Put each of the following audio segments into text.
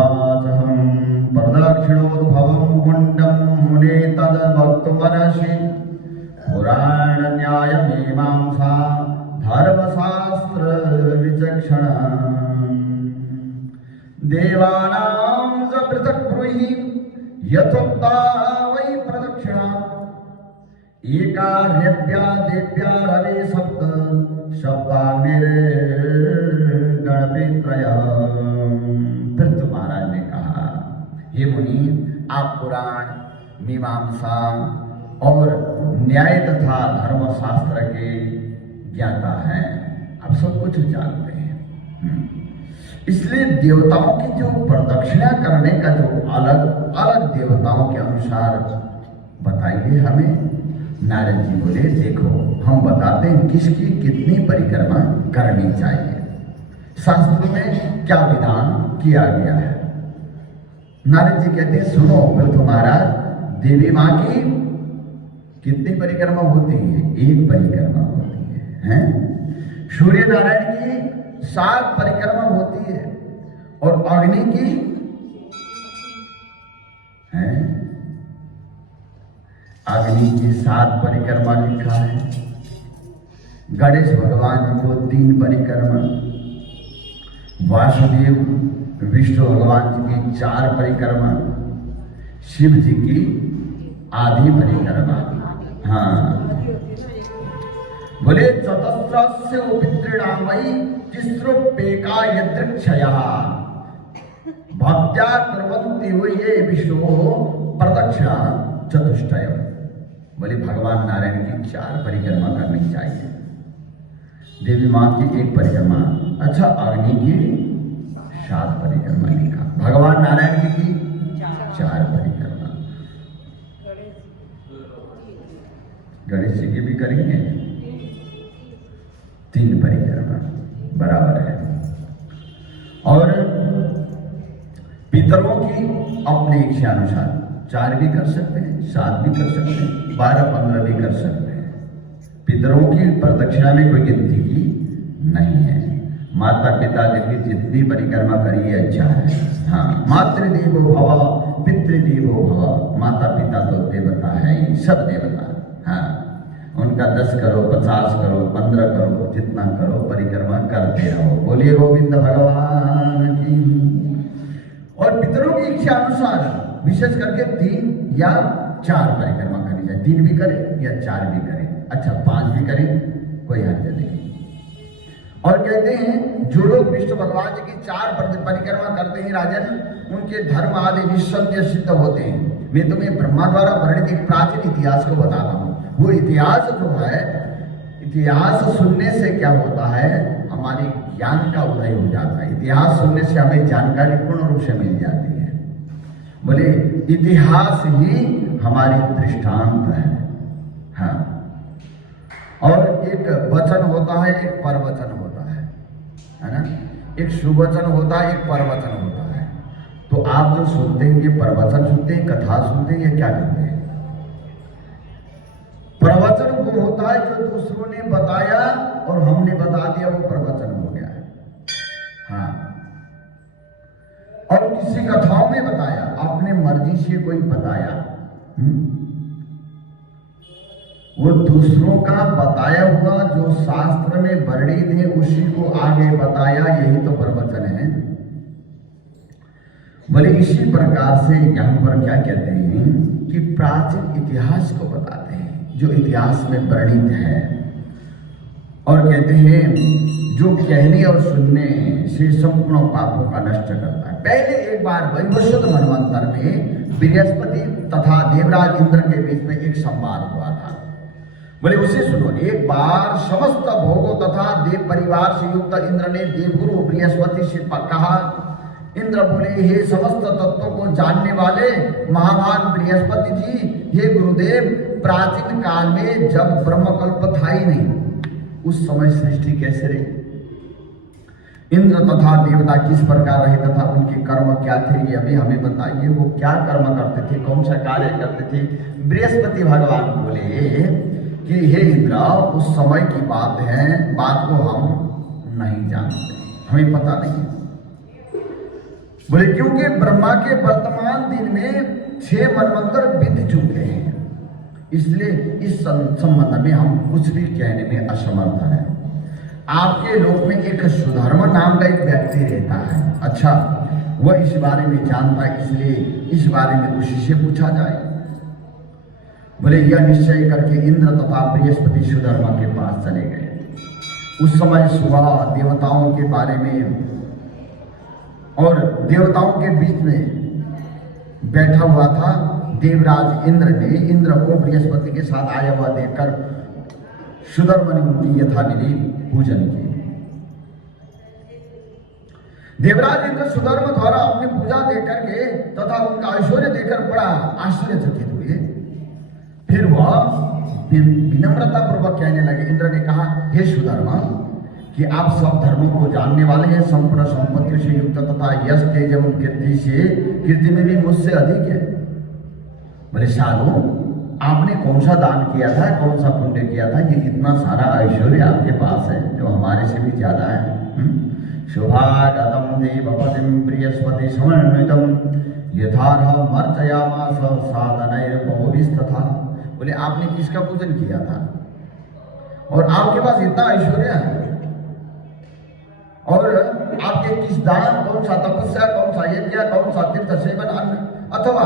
उवाचहं प्रदक्षिणोद्भवं मुण्डं मुने तद्वक्तुमर्हसि पुराणन्यायमीमांसा धर्मशास्त्रविचक्षणा देवानां च पृथक् ब्रूहि यथोक्ता वै प्रदक्षिणा एकार्यभ्या देव्या रवे सप्त शब्दान्निर्गणपित्रया। पृथु महाराज ने कहा, हे मुनि, आप पुराण, मीमांसा और न्याय तथा धर्मशास्त्र के ज्ञाता हैं, आप सब कुछ जानते हैं। इसलिए देवताओं की जो प्रदक्षिणा करने का जो अलग अलग देवताओं के अनुसार बताइए हमें। नारद जी बोले, देखो हम बताते हैं किसकी कितनी परिक्रमा करनी चाहिए, शास्त्र में क्या विधान किया गया है। नारद जी कहते हैं, सुनो पृथु महाराज, देवी माँ की कितनी परिक्रमा होती है? एक परिक्रमा होती है। सूर्य नारायण की 7 परिक्रमा होती है और अग्नि की अग्नि की 7 परिक्रमा लिखा है। गणेश भगवान जी को 3 परिक्रमा, वासुदेव विष्णु भगवान जी की 4 परिक्रमा, शिव जी की आधी परिक्रमा। हाँ, बोले चतस्रस्य उपत्रिणामयि तिस्रोपेका यदृक्षया भक्त्या कुर्वन्ति ये विष्णु प्रदक्षिणा चतुष्टयम्। बोले भगवान नारायण की 4 परिक्रमा करनी चाहिए, देवी माँ की 1 परिक्रमा, अच्छा अग्नि की 7 परिक्रमा लिखा, भगवान नारायण की 4 परिक्रमा, गणेश जी की भी करेंगे 3 परिक्रमा, बराबर है। और पितरों की अपने इच्छा अनुसार 4 भी कर सकते हैं, 7 भी कर सकते हैं, 12-15 भी कर सकते हैं। पितरों की प्रदक्षिणा में कोई गिनती की नहीं है। माता पिता की जितनी परिक्रमा करी है अच्छा है। हाँ, मातृदेवो भव पितृदेवो भव, माता पिता तो देवता है ही, सब देवता। हाँ, उनका 10 करो, 50 करो, 15 करो, जितना करो परिक्रमा करते रहो। बोलिए गोविंद भगवान की। और पितरों की इच्छा अनुसार विशेष करके 3 या 4 परिक्रमा करनी चाहिए। 3 भी करें या 4 भी करें, अच्छा 5 भी करें, कोई हर्ज नहीं। और कहते हैं जो लोग विष्णु भगवान जी की 4 परिक्रमा करते हैं राजन, उनके धर्म आदि निसंदेह सिद्ध होते हैं। मैं तुम्हें ब्रह्मा द्वारा वर्णित एक प्राचीन इतिहास को बताता हूँ। वो इतिहास जो है, इतिहास सुनने से क्या होता है, हमारे ज्ञान का उदय हो जाता है। इतिहास सुनने से हमें जानकारी पूर्ण रूप से मिल जाती है। बोले इतिहास ही हमारी दृष्टांत है। हाँ, और एक वचन होता है, एक परवचन होता है ना। एक सुवचन होता है, एक परवचन होता है। तो आप जो सुनते हैं ये परवचन सुनते हैं, कथा सुनते हैं, या क्या करते हैं? प्रवचन वो होता है जो दूसरों ने बताया और हमने बता दिया, वो प्रवचन हो गया है। हाँ, और किसी कथाओं में बताया, अपने मर्जी से कोई बताया, वो दूसरों का बताया हुआ जो शास्त्र में वर्णित है उसी को आगे बताया, यही तो प्रवचन है। बोले इसी प्रकार से यहाँ पर क्या कहते हैं कि प्राचीन इतिहास को बताते हैं जो इतिहास में वर्णित है। और कहते हैं जो कहने और सुनने से संपूर्ण पापों का नष्ट करता है। पहले एक बार वैवस्वत मनवंतर में बृहस्पति तथा देवराज इंद्र के बीच में एक संवाद हुआ था। बोले उसे सुनो। एक बार समस्त भोगों तथा देव परिवार से युक्त इंद्र ने देवगुरु बृहस्पति से कहा। इंद्र बोले, हे समस्त तत्वों को जानने वाले महाभाग बृहस्पति जी, हे गुरुदेव, प्राचीन काल में जब ब्रह्मकल्प था ही नहीं, उस समय सृष्टि कैसे रही? इंद्र तथा देवता किस प्रकार रहे तथा उनके कर्म क्या थे, ये अभी हमें बताइए। वो क्या कर्म करते थे, कौन सा कार्य करते थे? बृहस्पति भगवान बोले कि हे इंद्र, उस समय की बात है, बात को हम नहीं जानते, हमें पता नहीं। बोले क्योंकि ब्रह्मा के वर्तमान दिन में 6 मनवंतर बीत चुके हैं, इसलिए इस संबंध में हम कुछ भी कहने में असमर्थ हैं। आपके लोक में एक सुधर्मा नाम का एक व्यक्ति रहता है, अच्छा वह इस बारे में जानता है, इसलिए इस बारे में उसी से पूछा जाए। बोले यह निश्चय करके इंद्र तथा बृहस्पति सुधर्मा के पास चले गए। उस समय सुबह देवताओं के बारे में और देवताओं के बीच में बैठा हुआ था देवराज इंद्र ने इंद्र को बृहस्पति के साथ आया हुआ देखकर सुधर्मा ने उनकी यथाविधि पूजन की। देवराज इंद्र सुधर्मा द्वारा अपनी पूजा देकर के तथा उनका ऐश्वर्य देखकर बड़ा आश्चर्यचकित हुए। फिर वह विनम्रता पूर्वक कहने लगे। इंद्र ने कहा, हे सुधर्मा, कि आप सब धर्मों को जानने वाले हैं, संपूर्ण संपत्ति से युक्त तथा यश तेज एवं कीर्ति में भी मुझसे अधिक है। बोले साधु, आपने कौन सा दान किया था, कौन सा पुण्य किया था, ये इतना सारा ऐश्वर्य आपके पास है जो हमारे से भी ज्यादा है। शुभागतम देवपतिम बृहस्पति समन्वितम यथार्ह मर्चयामास साधनैर बहुभिस्तथा। बोले आपने किसका पूजन किया था और आपके पास इतना ऐश्वर्य है, और आपके किस दान, कौन सा तपस्या, कौन सा यज्ञ, कौन सा तीर्थ सेवन अथवा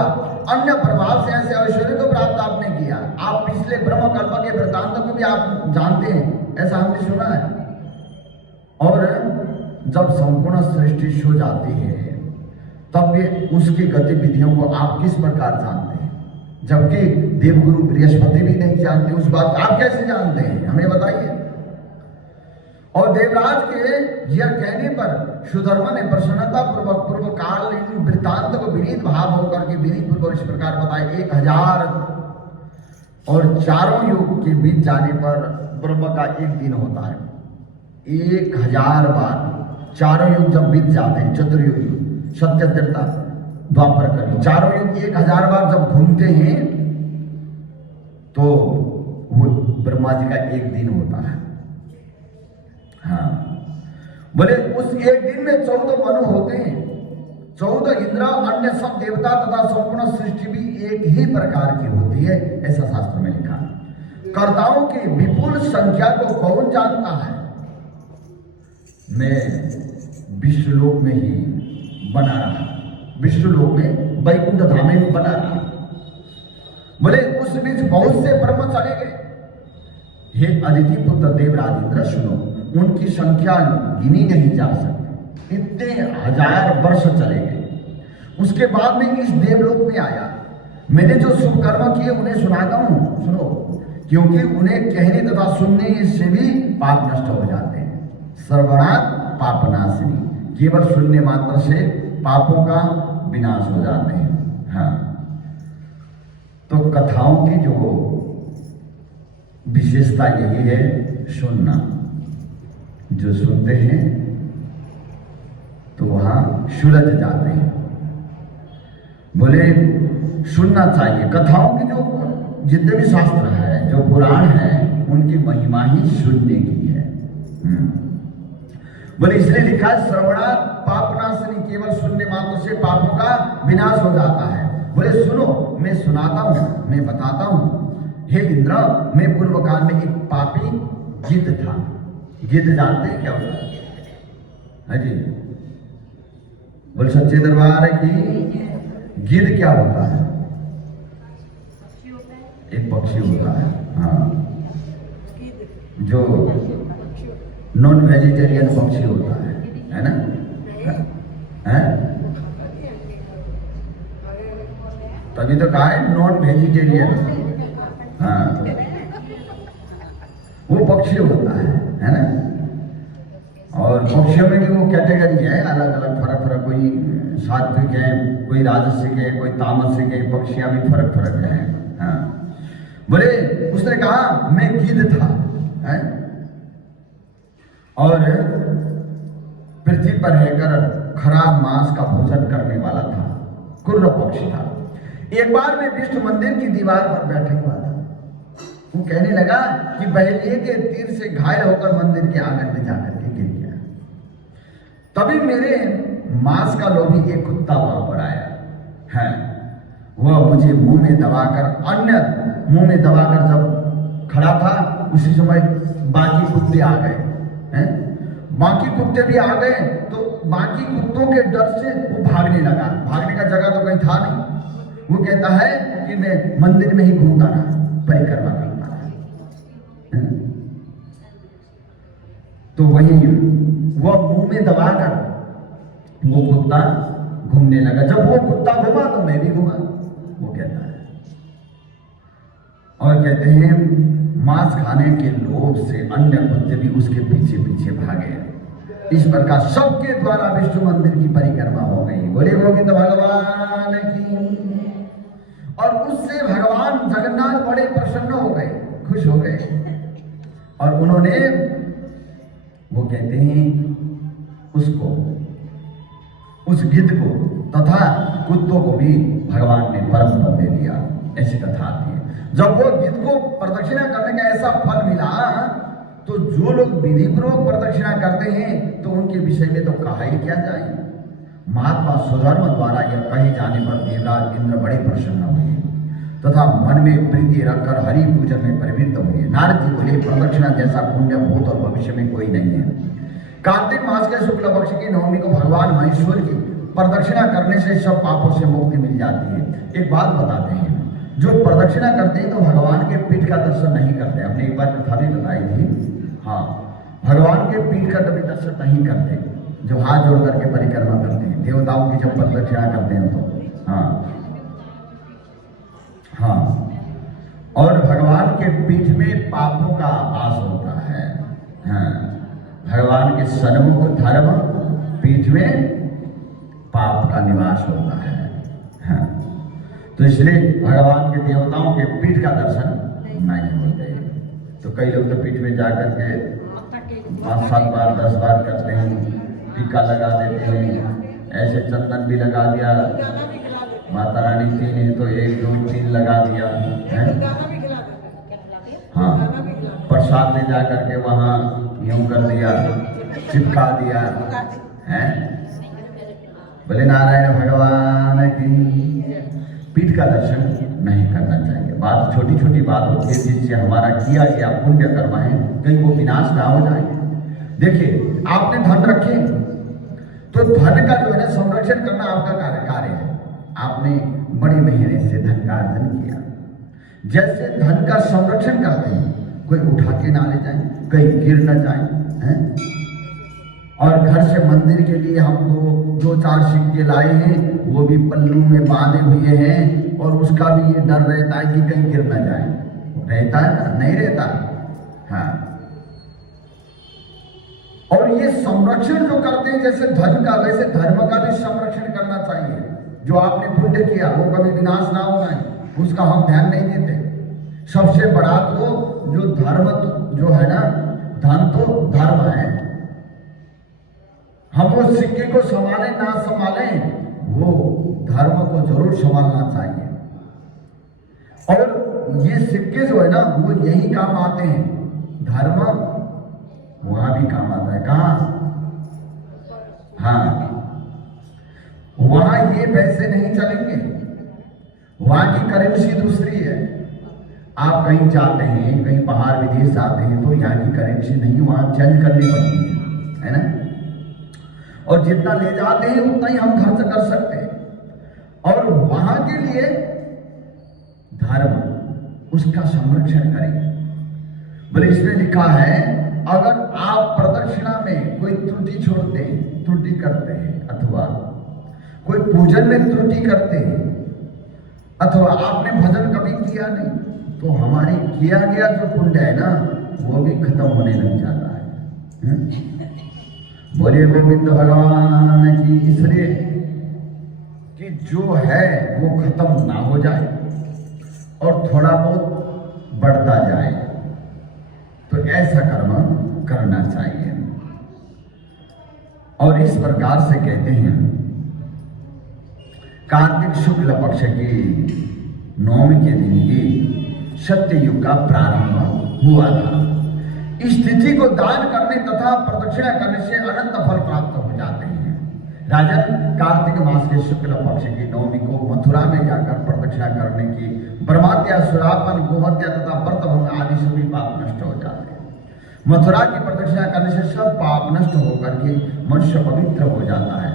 अन्य प्रभाव से ऐसे ऐश्वर्य को प्राप्त आपने किया। आप पिछले ब्रह्म कल्प के वृत्तांत को भी आप जानते हैं, ऐसा हमने सुना है। और जब संपूर्ण सृष्टि सो जाती है तब भी उसकी गतिविधियों को आप किस प्रकार जानते हैं, जबकि देवगुरु बृहस्पति भी नहीं जानते, उस बात को आप कैसे जानते हैं, हमें बताइए। और देवराज के यह कहने पर सुधर्मा ने प्रसन्नता पूर्वक पूर्व काल इन वृत्तांत को विनीत भाव होकर के विनीत पूर्वक इस प्रकार बताए। 1000 और चारों युग के बीच जाने पर ब्रह्म का एक दिन होता है। 1000 बार चारों युग जब बीत जाते हैं, चतुर्युग, सत्य, त्रेता, द्वापर, कलि, चारों युग 1000 बार जब घूमते हैं तो वो ब्रह्मा जी का एक दिन होता है। हाँ, बोले उस एक दिन में 14 मनु होते हैं, 14 इंद्र, अन्य सब देवता तथा संपूर्ण सृष्टि भी एक ही प्रकार की होती है, ऐसा शास्त्र में लिखा है। कर्ताओं की विपुल संख्या को कौन जानता है? मैं विष्णुलोक में ही बना रहा, विष्णुलोक में वैकुंठ धाम में बना रहा। बोले उस बीच बहुत से ब्रह्म चले गए। हे अदिति पुत्र देवराज इंद्र, सुनो, उनकी संख्या गिनी नहीं जा सकती, इतने 1000 वर्ष चले गए। उसके बाद में इस देवलोक में आया। मैंने जो शुभ कर्म किए उन्हें सुनाता हूं, सुनो, क्योंकि उन्हें कहने तथा सुनने से भी पाप नष्ट हो जाते हैं। सर्वनाथ पापनाशिनी, केवल सुनने मात्र से पापों का विनाश हो जाते हैं। हाँ, तो कथाओं की जो विशेषता यही है, सुनना। जो सुनते हैं तो वहां सुलझ जाते हैं। बोले सुनना चाहिए। कथाओं की जो जितने भी शास्त्र है, जो पुराण है, उनकी महिमा ही सुनने की है। बोले इसलिए लिखा है श्रवणा पापनाशनी, केवल सुनने मात्र से पापों का विनाश हो जाता है। बोले सुनो, मैं सुनाता हूं, मैं बताता हूं। हे इंद्र, मैं पूर्व काल में एक पापी गिद्ध था। गिद्ध जानते हैं क्या होता है? हाँ जी, बोले सच्चे दरबार की गिद्ध क्या होता है? एक पक्षी होता है, हाँ, जो नॉन वेजिटेरियन पक्षी होता है ना? है? तभी तो कहा है नॉन वेजिटेरियन। हाँ, वो पक्षी होता है ना? और पक्षियों में भी वो कैटेगरी है, अलग अलग, फर्क फर्क, कोई सात्विक है, कोई राजसिक है, कोई तामसिक है, पक्षियां भी फर्क फर्क है। हाँ, बोले उसने कहा मैं गिद्ध था, है? और पृथ्वी पर रहकर खराब मांस का भोजन करने वाला था, कुर्र पक्षी था। एक बार मैं विष्णु मंदिर की दीवार पर बैठा हुआ था। वो कहने लगा कि बहेलिए के तीर से घायल होकर मंदिर के आंगन में जाकर के गिर गया। तभी मेरे मांस का लोभी एक कुत्ता वहां पर आया है। वह मुझे मुंह में दबाकर जब खड़ा था, उसी समय बाकी कुत्ते आ गए हैं। बाकी कुत्ते भी आ गए तो बाकी कुत्तों के डर से वो भागने लगा। भागने का जगह तो कहीं था नहीं। वो कहता है कि मैं मंदिर में ही घूमता रहा, परिक्रमा करता रहा। तो वही वो मुंह में दबाकर वो कुत्ता घूमने लगा। जब वो कुत्ता घूमा तो मैं भी घूमा, वो कहता है। और कहते हैं मांस खाने के लोभ से अन्य कुत्ते भी उसके पीछे पीछे भागे। इस प्रकार सबके द्वारा विष्णु मंदिर की परिक्रमा हो गई। बोले गोविंद भगवान की। और उससे भगवान जगन्नाथ बड़े प्रसन्न हो गए, खुश हो गए। और उन्होंने, वो कहते हैं, उसको, उस गिद्ध को तथा कुत्तों को भी भगवान ने परम पद दे दिया। ऐसी कथा आती है। जब वो गिद्ध को प्रदक्षिणा करने का ऐसा फल मिला तो जो लोग विधि पूर्वक प्रदक्षिणा करते हैं तो उनके विषय में तो कहा ही क्या जाए। महात्मा सुधर्म द्वारा यह कहे जाने पर देवराज इंद्र बड़े प्रसन्न हुए तथा मन में प्रीति रखकर हरि पूजन में प्रवृत्त हुए। नारद जी बोले, प्रदक्षिणा जैसा पुण्य भूत और भविष्य में कोई नहीं है। कार्तिक मास के शुक्ल पक्ष की नवमी को भगवान महेश्वर की प्रदक्षिणा करने से सब पापों से मुक्ति मिल जाती है। एक बात बताते हैं, जो प्रदक्षिणा करते हैं तो भगवान के पीठ का दर्शन नहीं करते। हमने एक बार कथा भी बताई थी। हाँ, भगवान के पीठ का कभी दर्शन नहीं करते। जो हाथ जोड़ करके परिक्रमा करते हैं, देवताओं की जब प्रदक्षिणा करते हैं तो हाँ, और भगवान के पीठ में पापों का वास होता है। हाँ, भगवान के सन्मुख धर्म, पीठ में पाप का निवास होता है। हाँ, तो इसलिए भगवान के देवताओं के पीठ का दर्शन नहीं होते। तो कई लोग तो पीठ में जाकर के 5-7 बार 10 बार करते हैं, टीका लगा देते हैं, ऐसे चंदन भी लगा दिया। माता रानी 3 है तो 1 2 3 लगा दिया है। हाँ, प्रसाद ले जा करके वहाँ यूं कर दिया, चिपका दिया है। बोले नारायण भगवान की। पीठ का दर्शन नहीं करना चाहिए। बात छोटी छोटी बात होती है जिससे हमारा किया गया पुण्य कर्म है कहीं वो विनाश ना हो जाए। देखिए, आपने धन रखे तो धन का जो है ना संरक्षण करना आपका कार्य है। आपने बड़ी मेहनत से धन का अर्जन किया। जैसे धन का संरक्षण करते हैं, कोई उठा के ना ले जाए, कहीं गिर न जाए हैं। और घर से मंदिर के लिए हम 2-4 सिक्के लाए हैं, वो भी पल्लू में बांधे हुए हैं और उसका भी ये डर रहता है कि कहीं गिर न जाए। रहता है ना? नहीं रहता। हाँ, और ये संरक्षण जो करते हैं जैसे धन का, वैसे धर्म का भी संरक्षण करना चाहिए। जो आपने पुण्य किया वो कभी विनाश ना होना है, उसका हम ध्यान नहीं देते। सबसे बड़ा तो जो धर्म जो है ना, धन तो धर्म है। हम वो सिक्के को संभाले ना संभाले, वो धर्म को जरूर संभालना चाहिए। और ये सिक्के जो है ना, वो यही काम आते हैं। धर्म वहां भी काम आता है। कहाँ? हाँ, वहां ये पैसे नहीं चलेंगे, वहां की करेंसी दूसरी है। आप कहीं जाते हैं, कहीं बाहर विदेश जाते हैं तो यहाँ की करेंसी नहीं, वहां चेंज करनी पड़ती है ना। और जितना ले जाते हैं उतना ही हम खर्च कर सकते हैं। और वहां के लिए धर्म, उसका संरक्षण करें। बोले इसमें लिखा है, अगर आप प्रदक्षिणा में कोई त्रुटि छोड़ते हैं, त्रुटि करते हैं, अथवा कोई पूजन में त्रुटि करते हैं, अथवा आपने भजन कभी किया नहीं, तो हमारी किया गया जो पुण्य है ना, वो भी खत्म होने लग जाता है। बोलिए गोविंद भगवान की। इसलिए कि जो है वो खत्म ना हो जाए और थोड़ा बहुत बढ़ता जाए, तो ऐसा कर्म करना चाहिए। और इस प्रकार से कहते हैं, कार्तिक शुक्ल पक्ष की नवमी के दिन ही सत्य युग का प्रारंभ हुआ था। इस तिथि को दान करने तथा प्रदक्षिणा करने से अनंत फल प्राप्त हो जाते हैं। राजन, कार्तिक मास के शुक्ल पक्ष की नवमी को मथुरा में जाकर प्रदक्षिणा करने की ब्रह्महत्या, सुरापन, गोहत्या तथा व्रतभंग आदि सभी पाप नष्ट हो जाते हैं। मथुरा की प्रदक्षिणा करने से सब पाप नष्ट होकर के मनुष्य पवित्र हो जाता है।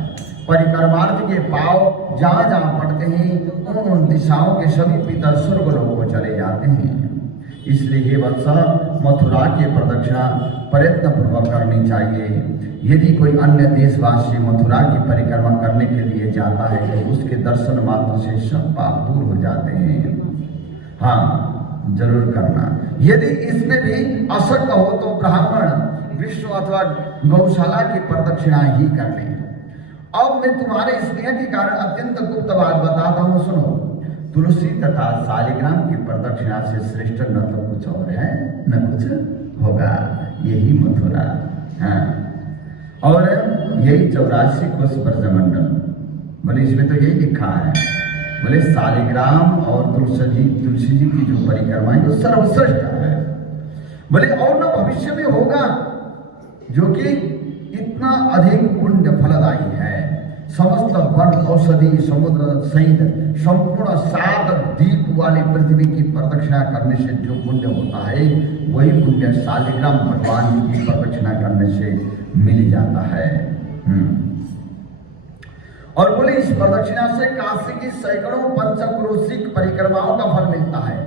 परिक्रमार्थ के पाव जहाँ जहाँ पड़ते हैं उन दिशाओं के सभी पितर स्वर्ग लोकों को चले जाते हैं। इसलिए हे वत्स, मथुरा की प्रदक्षिणा प्रयत्न पूर्वक करनी चाहिए। यदि कोई अन्य देशवासी मथुरा की परिक्रमा करने के लिए जाता है तो उसके दर्शन मात्र से सब पाप दूर हो जाते हैं। हाँ, जरूर करना। यदि इसमें भी असक्त हो तो ब्राह्मण, विष्णु अथवा गौशाला की प्रदक्षिणा ही करनी। अब मैं तुम्हारे स्नेह के कारण अत्यंत गुप्त बात बताता हूँ, सुनो। तुलसी तथा शालिग्राम की प्रदक्षिणा से श्रेष्ठ न तो कुछ और है न कुछ होगा, यही मथुरा। हाँ, और यही 84 कोष ब्रजमंडल। बोले इसमें तो यही लिखा है, बोले शालिग्राम और तुलसी जी की जो परिक्रमा है वो सर्वश्रेष्ठ है। बोले और न भविष्य में होगा, जो कि इतना अधिक पुण्य फलदायी है। समस्त वन, औषधि, समुद्र सहित संपूर्ण 7 द्वीप वाली पृथ्वी की प्रदक्षिणा करने से जो पुण्य होता है वही पुण्य शालिग्राम भगवान की प्रदक्षिणा करने से मिल जाता है। और बोले इस प्रदक्षिणा से काशी की सैकड़ों पंचक्रोशिक परिक्रमाओं का फल मिलता है।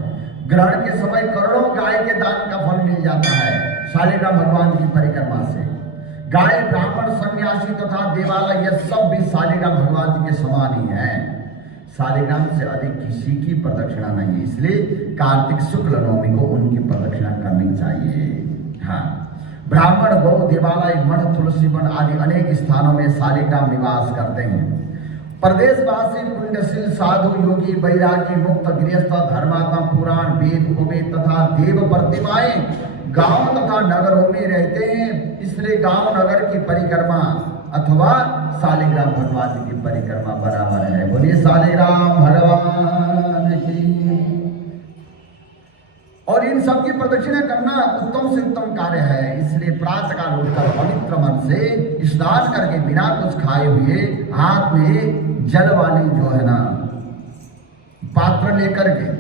ग्रहण के समय करोड़ों गाय के दान का फल मिल जाता है शालिग्राम भगवान की परिक्रमा से। गाय, ब्राह्मण, सन्यासी तथा देवालय ये सब भी शालिग्राम भगवान जी के समान ही हैं। शालिग्राम से अधिक किसी की प्रदक्षिणा नहीं है, इसलिए कार्तिक शुक्ल नवमी को उनकी प्रदक्षिणा करनी चाहिए। हाँ, ब्राह्मण, गौ, देवालय, मठ, तुलसी वन आदि अनेक स्थानों में शालिग्राम निवास करते हैं। प्रदेशवासी पुण्यशील साधु, योगी, वैरागी, मुक्त, गृहस्थ, धर्मात्मा, पुराण, वेद, उपवेद तथा देव प्रतिमाएं गांव तथा नगरों में रहते हैं। इसलिए गांव नगर की परिक्रमा अथवा शालिग्राम भगवान की परिक्रमा बराबर है। बोलिए शालिग्राम भगवान की। और इन सब की प्रदक्षिणा करना उत्तम से उत्तम कार्य है। इसलिए प्रातःकाल उठकर पवित्र मन से स्नान करके बिना कुछ खाए हुए हाथ में जल वाली जो है ना पात्र लेकर के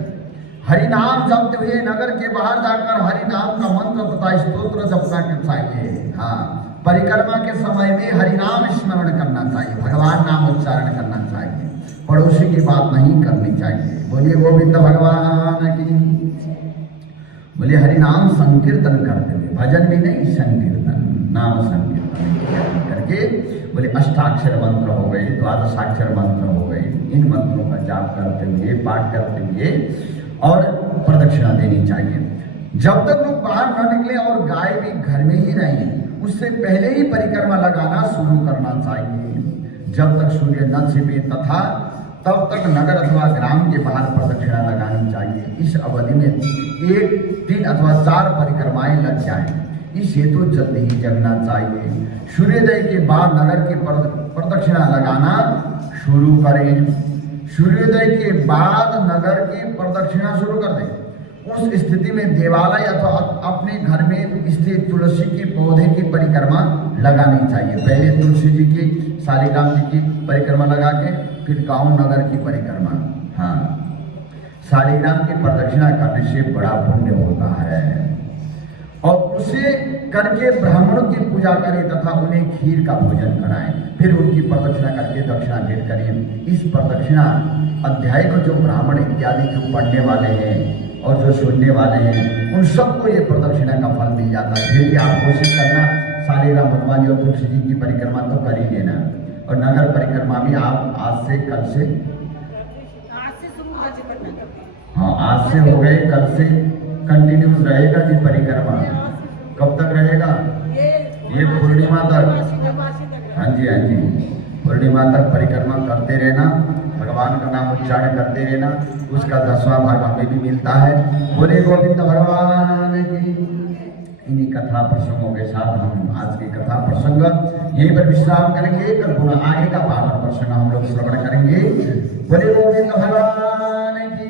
हरि नाम जपते हुए नगर के बाहर जाकर हरि नाम का मंत्र तथा स्तोत्र जपना चाहिए। हाँ, परिक्रमा के समय में हरि नाम स्मरण करना चाहिए, भगवान नाम उच्चारण करना चाहिए, पड़ोसी की बात नहीं करनी चाहिए। बोलिए गोविंद भगवान की। बोले हरि नाम संकीर्तन करते हुए, भजन भी नहीं, संकीर्तन, नाम संकीर्तन करके बोले अष्टाक्षर मंत्र हो गए, द्वादशाक्षर मंत्र हो गए, इन मंत्रों का जाप करते हुए, पाठ करते हुए और प्रदक्षिणा देनी चाहिए। जब तक लोग बाहर न निकले और गाय भी घर में ही रहे, उससे पहले ही परिक्रमा लगाना शुरू करना चाहिए। जब तक सूर्य न छिपे तथा तब तक नगर अथवा ग्राम के बाहर प्रदक्षिणा लगानी चाहिए। इस अवधि में 1, 3 अथवा 4 परिक्रमाएं लग जाएं, इस हेतु जल्दी ही जगना चाहिए। सूर्योदय के बाद नगर की प्रदक्षिणा लगाना शुरू करें। सूर्योदय के बाद नगर की प्रदक्षिणा शुरू कर दें। उस स्थिति में देवालय अथवा अपने घर में स्थित तुलसी के पौधे की परिक्रमा लगानी चाहिए। पहले तुलसी जी की, शालिग्राम जी की परिक्रमा लगा के फिर गांव नगर की परिक्रमा। हाँ, शालिग्राम की प्रदक्षिणा करने से बड़ा पुण्य होता है। और उसे करके ब्राह्मणों की पूजा करें तथा उन्हें खीर का भोजन कराएं, फिर उनकी प्रदक्षिणा करके दक्षिणा भेंट करें। इस प्रदक्षिणा अध्याय को जो ब्राह्मण इत्यादि जो पढ़ने वाले हैं और जो सुनने वाले हैं उन सबको ये प्रदक्षिणा का फल मिल जाता है। फिर भी आप कोशिश करना, शालिग्राम भगवान और तुलसी जी की परिक्रमा तो कर ही लेना, और नगर परिक्रमा भी आप आज से, कल से, हाँ आज से हो गए, कल से कंटिन्यूस रहेगा जी परिक्रमा। कब तक रहेगा? ये पूर्णिमा तक। हाँ जी, हाँ जी, पूर्णिमा तक परिक्रमा करते रहना, भगवान का नाम उच्चारण करते रहना, उसका 10वां भाग हमें भी मिलता है। बोले गोविंद भगवान की। इन्हीं कथा प्रसंगों के साथ हम आज की कथा प्रसंग यहीं पर विश्राम करेंगे। कल पुनः आगे का पावन प्रसंग हम लोग श्रवण करेंगे। बोले गोविंद भगवान की।